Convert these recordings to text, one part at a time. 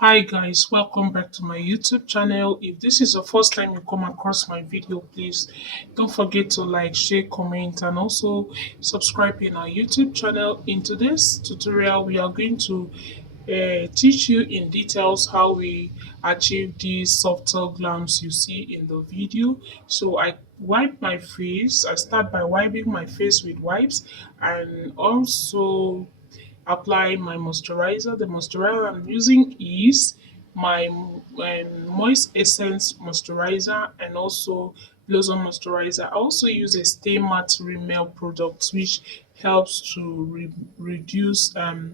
Hi guys, welcome back to my YouTube channel. If this is the first time you come across my video, please don't forget to like, share, comment, and also subscribe in our YouTube channel. In today's tutorial, we are going to teach you in details how we achieve these subtle glams you see in the video. So I wipe my face. I start by wiping my face with wipes and also apply my moisturizer. The moisturizer I'm using is my Moist Essence moisturizer and also Blossom moisturizer. I also use a Stay Matte Rimmel product which helps to reduce oil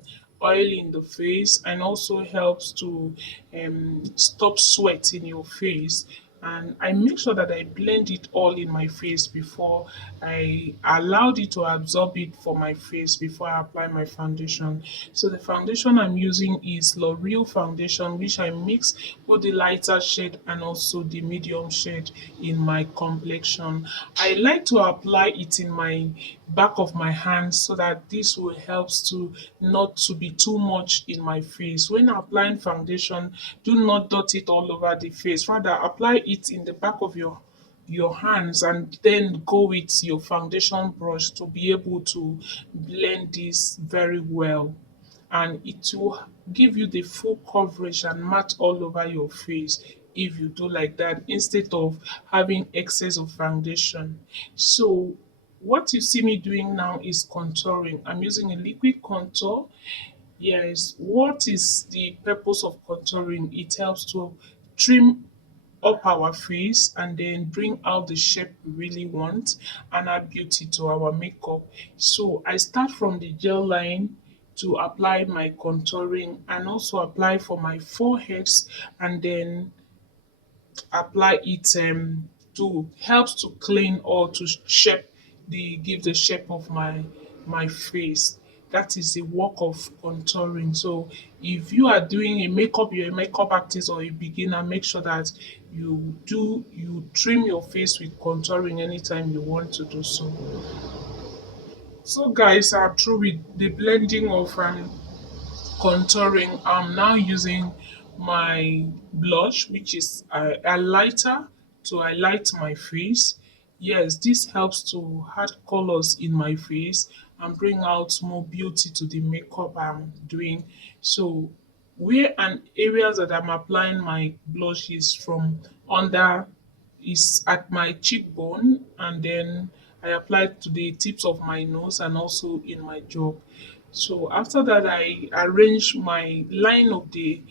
in the face and also helps to stop sweat in your face. And I make sure that I blend it all in my face before I allowed it to absorb it for my face before I apply my foundation. So the foundation I'm using is L'Oreal foundation, which I mix both the lighter shade and also the medium shade in my complexion. I like to apply it in my back of my hands so that this will help to not to be too much in my face. When applying foundation, do not dot it all over the face. Rather, apply it in the back of your hands and then go with your foundation brush to be able to blend this very well, and it will give you the full coverage and matte all over your face if you do like that instead of having excess of foundation. So what you see me doing now is contouring. I'm using a liquid contour. Yes, what is the purpose of contouring? It helps to trim up our face and then bring out the shape we really want and add beauty to our makeup. So I start from the gel line to apply my contouring and also apply for my foreheads and then apply it to helps to clean or to shape the give the shape of my face. That is the work of contouring. So if you are doing a makeup, you're a makeup artist or a beginner, make sure that you trim your face with contouring anytime you want to do so. So guys, I'm through with the blending of contouring. I'm now using my blush, which is a lighter to highlight my face. Yes, this helps to add colors in my face and bring out more beauty to the makeup I'm doing. So where and areas that I'm applying my blush is from under is at my cheekbone, and then I apply it to the tips of my nose and also in my jaw. So after that, I arrange my line of the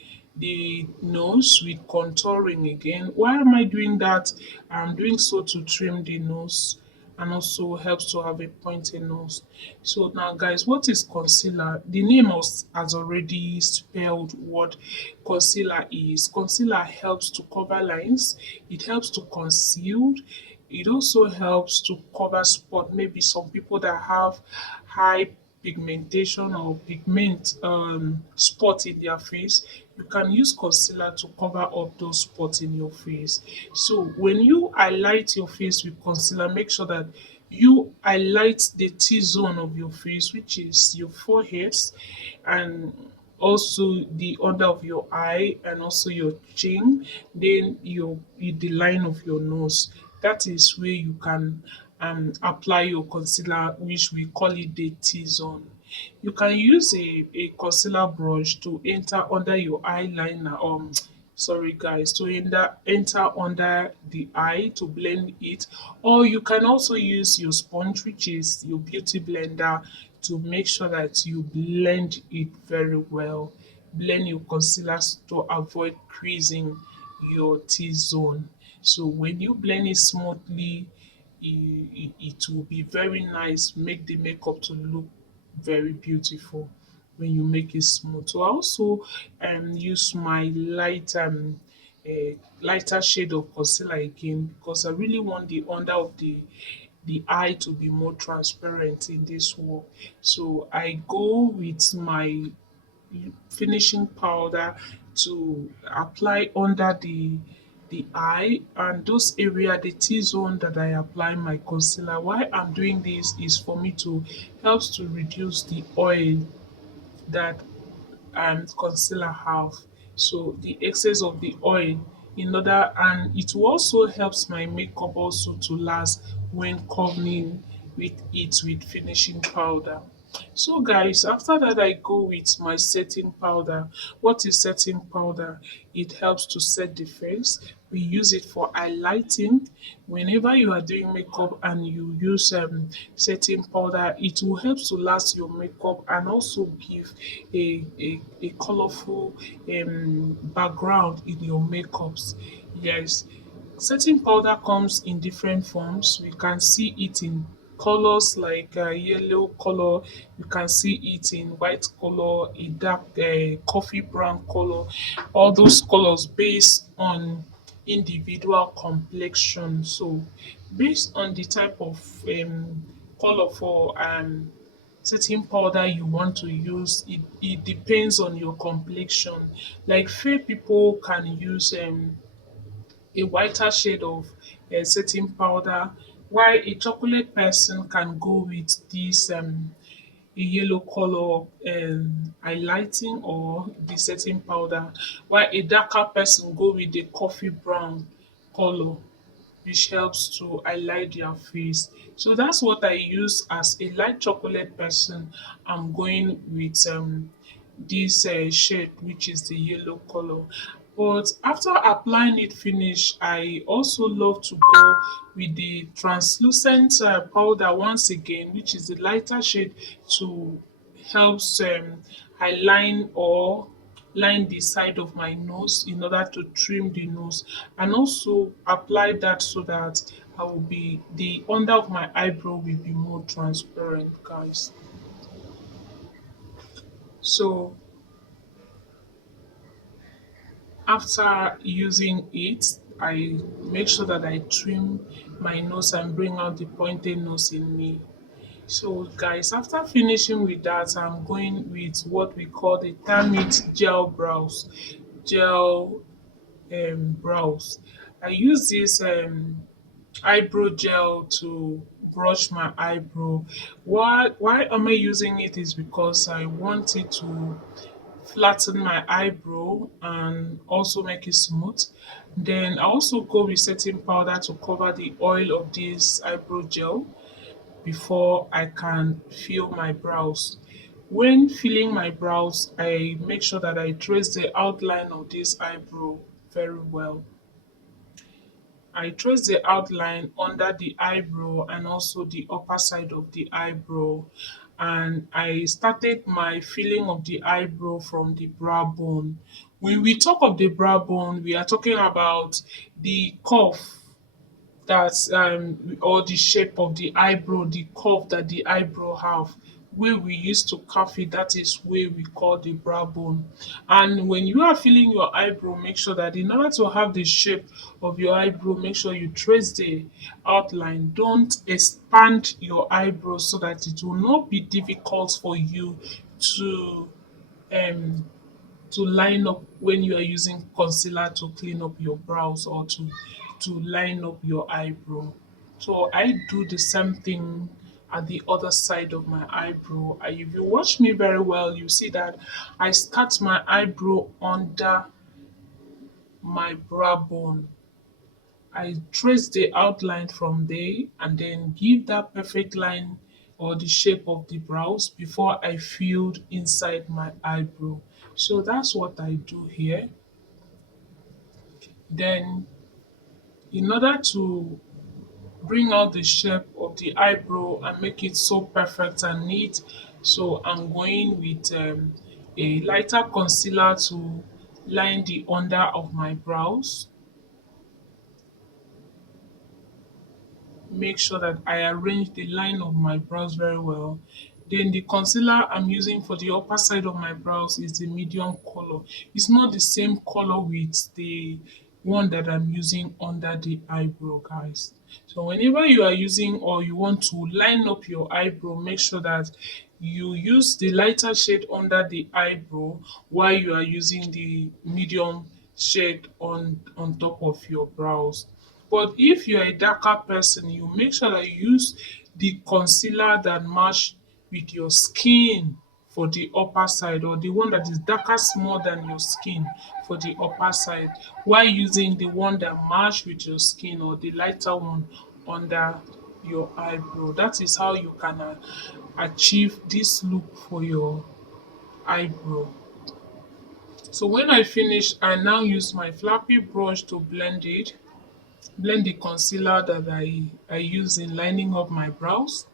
nose with contouring again. Why am I doing that? I'm doing so to trim the nose and also helps to have a pointy nose. So now guys, what is concealer? The name has already spelled what concealer is. Concealer helps to cover lines, it helps to conceal, it also helps to cover spot. Maybe some people that have high pigmentation or pigment spot in their face, you can use concealer to cover up those spots in your face. So when you highlight your face with concealer, make sure that you highlight the T-zone of your face, which is your forehead and also the under of your eye and also your chin, then the line of your nose. That is where you can apply your concealer, which we call it the T-zone. You can use a concealer brush to enter under your eyeliner. Sorry guys, to enter under the eye to blend it, or you can also use your sponge, which is your beauty blender, to make sure that you blend it very well. Blend your concealers to avoid creasing your T-zone. So when you blend it smoothly, it will be very nice, make the makeup to look very beautiful when you make it smooth. So I also use my lighter shade of concealer again because I really want the under of the eye to be more transparent in this work. So I go with my finishing powder to apply under the eye and those area, the T-zone that I apply my concealer. Why I'm doing this is for me to helps to reduce the oil that concealer have. so the excess of the oil in order, and it will also helps my makeup also to last when covering with it with finishing powder. So guys, after that I go with my setting powder. What is setting powder? It helps to set the face. We use it for highlighting. Whenever you are doing makeup and you use setting powder, it will help to last your makeup and also give a colorful background in your makeups. Yes, setting powder comes in different forms. We can see it in colors like yellow color. You can see it in white color, a dark coffee brown color. All those colors based on individual complexion. So, based on the type of color for setting powder you want to use, it depends on your complexion. Like fair people can use a whiter shade of setting powder, while a chocolate person can go with this a yellow color highlighting or the setting powder, while a darker person go with the coffee brown color, which helps to highlight their face. So that's what I use as a light chocolate person. I'm going with this shade, which is the yellow color. But after applying it finish, I also love to go with the translucent powder once again, which is the lighter shade, to helps align or line the side of my nose in order to trim the nose, and also apply that so that I will be the under of my eyebrow will be more transparent, guys. So after using it, I make sure that I trim my nose and bring out the pointed nose in me. So guys, after finishing with that, I'm going with what we call the Tamit gel brows. Gel brows. I use this eyebrow gel to brush my eyebrow. Why am I using it is because I want it to flatten my eyebrow and also make it smooth. Then I also go with setting powder to cover the oil of this eyebrow gel before I can fill my brows. When filling my brows, I make sure that I trace the outline of this eyebrow very well. I trace the outline under the eyebrow and also the upper side of the eyebrow. And I started my filling of the eyebrow from the brow bone. When we talk of the brow bone, we are talking about the curve that's or the shape of the eyebrow, the curve that the eyebrow have, where we used to curve it, that is where we call the brow bone. And when you are filling your eyebrow, make sure that in order to have the shape of your eyebrow, make sure you trace the outline. Don't expand your eyebrow so that it will not be difficult for you to um line up when you are using concealer to clean up your brows or to line up your eyebrow. So I do the same thing at the other side of my eyebrow. If you watch me very well, you see that I start my eyebrow under my brow bone. I trace the outline from there and then give that perfect line or the shape of the brows before I filled inside my eyebrow. So that's what I do here. Then, in order to bring out the shape of the eyebrow and make it so perfect and neat, so I'm going with a lighter concealer to line the under of my brows. Make sure that I arrange the line of my brows very well. Then the concealer I'm using for the upper side of my brows is the medium color. It's not the same color with the one that I'm using under the eyebrow, guys. So whenever you are using or you want to line up your eyebrow, make sure that you use the lighter shade under the eyebrow while you are using the medium shade on top of your brows. But if you're a darker person, you make sure that you use the concealer that match with your skin for the upper side, or the one that is darker small than your skin for the upper side, while using the one that match with your skin, or the lighter one under your eyebrow. That is how you can achieve this look for your eyebrow. So when I finish, I now use my flappy brush to blend the concealer that I use in lining up my brows.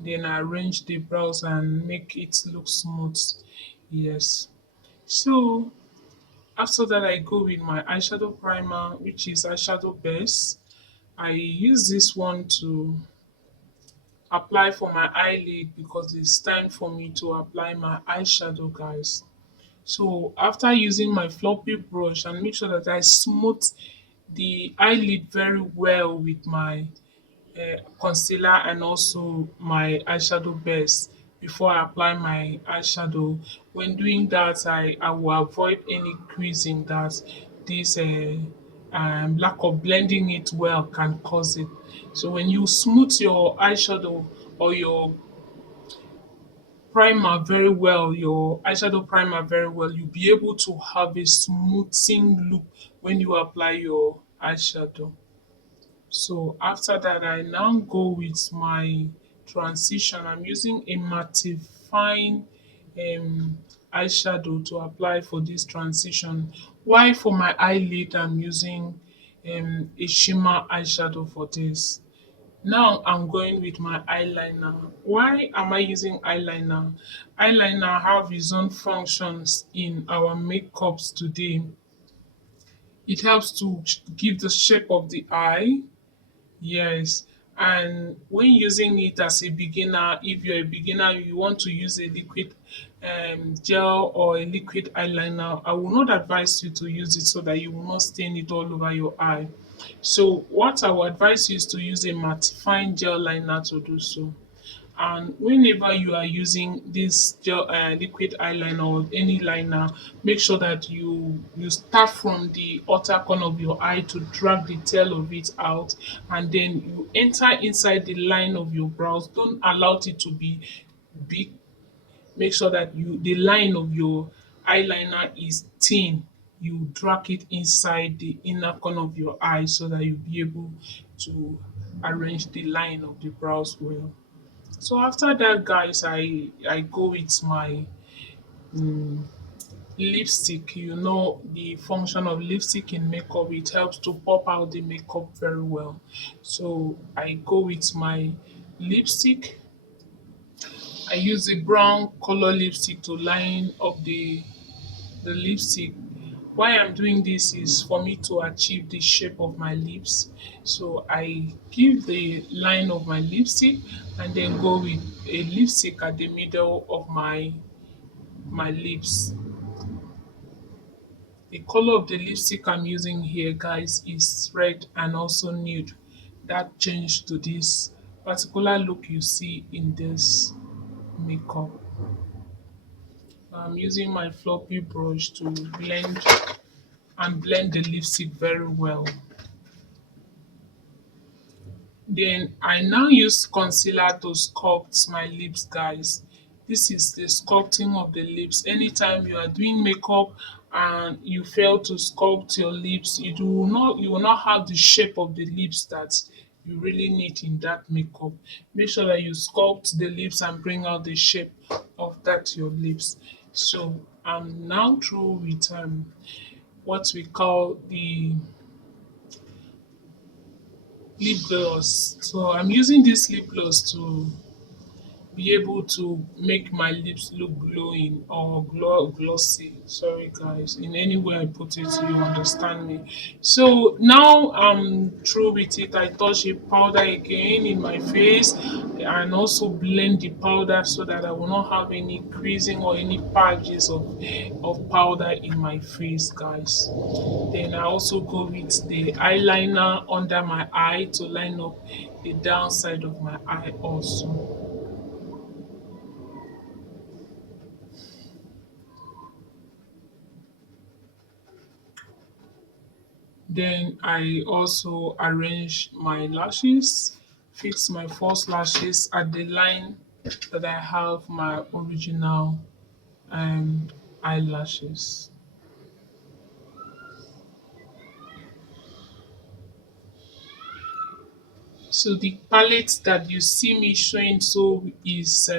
Then I arrange the brows and make it look smooth. Yes. So after that, I go with my eyeshadow primer, which is eyeshadow base. I use this one to apply for my eyelid because it's time for me to apply my eyeshadow, guys. So after using my floppy brush, and make sure that I smooth the eyelid very well with my concealer and also my eyeshadow base before I apply my eyeshadow. When doing that, I will avoid any creasing that this lack of blending it well can cause it. So when you smooth your eyeshadow or your primer very well, your eyeshadow primer very well, you'll be able to have a smoothing look when you apply your eyeshadow. So after that, I now go with my transition. I'm using a mattifying um, eyeshadow to apply for this transition. While for my eyelid, I'm using a shimmer eyeshadow for this. Now I'm going with my eyeliner. Why am I using eyeliner? Eyeliner have its own functions in our makeups today. It helps to give the shape of the eye. Yes. And when using it as a beginner, if you're a beginner, you want to use a liquid gel or a liquid eyeliner, I will not advise you to use it so that you will not stain it all over your eye. So what I will advise you is to use a mattifying gel liner to do so. And whenever you are using this gel liquid eyeliner or any liner, make sure that you start from the outer corner of your eye to drag the tail of it out, and then you enter inside the line of your brows. Don't allow it to be big. Make sure that you the line of your eyeliner is thin. You drag it inside the inner corner of your eye so that you'll be able to arrange the line of the brows well. So after that, guys, I go with my lipstick. You know the function of lipstick in makeup. It helps to pop out the makeup very well. So I go with my lipstick. I use a brown color lipstick to line up the lipstick. Why I'm doing this is for me to achieve the shape of my lips. So I give the line of my lipstick and then go with a lipstick at the middle of my lips. The color of the lipstick I'm using here, guys, is red and also nude. That changed to this particular look you see in this makeup. I'm using my floppy brush to blend the lipstick very well. Then I now use concealer to sculpt my lips, guys. This is the sculpting of the lips. Anytime you are doing makeup and you fail to sculpt your lips, you will not have the shape of the lips that you really need in that makeup. Make sure that you sculpt the lips and bring out the shape of that your lips. So I'm now through with what we call the lip gloss. So I'm using this lip gloss to be able to make my lips look glowing or glossy. Sorry, guys. In any way I put it, you understand me. So now I'm through with it. I touch a powder again in my face and also blend the powder so that I will not have any creasing or any patches of powder in my face, guys. Then I also go with the eyeliner under my eye to line up the downside of my eye also. Then I also arrange my lashes, fix my false lashes at the line that I have my original. and eyelashes. So the palette that you see me showing so is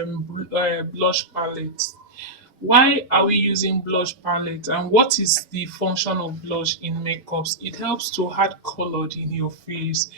blush palette. Why are we using blush palette and what is the function of blush in makeups? It helps to add color in your face.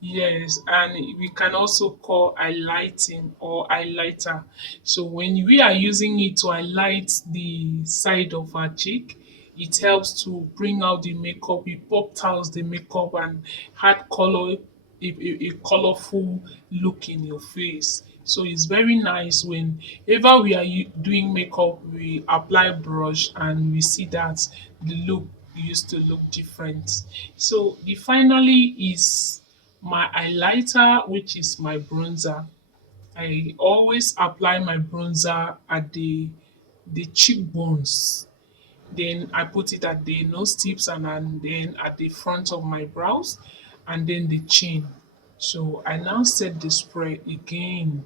Yes, and we can also call highlighting or highlighter. So when we are using it to highlight the side of our cheek, it helps to bring out the makeup, it pops out the makeup and add color, a colorful look in your face. So it's very nice whenever we are doing makeup, we apply brush and we see that the look used to look different. So the finally is my highlighter, which is my bronzer. I always apply my bronzer at the cheekbones, then I put it at the nose tips and then at the front of my brows and then the chin. So I now set the spray again.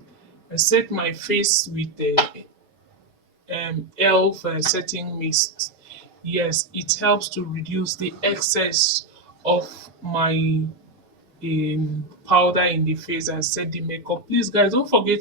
I set my face with the elf setting mist. Yes, it helps to reduce the excess of my powder in the face and set the makeup. Please guys, don't forget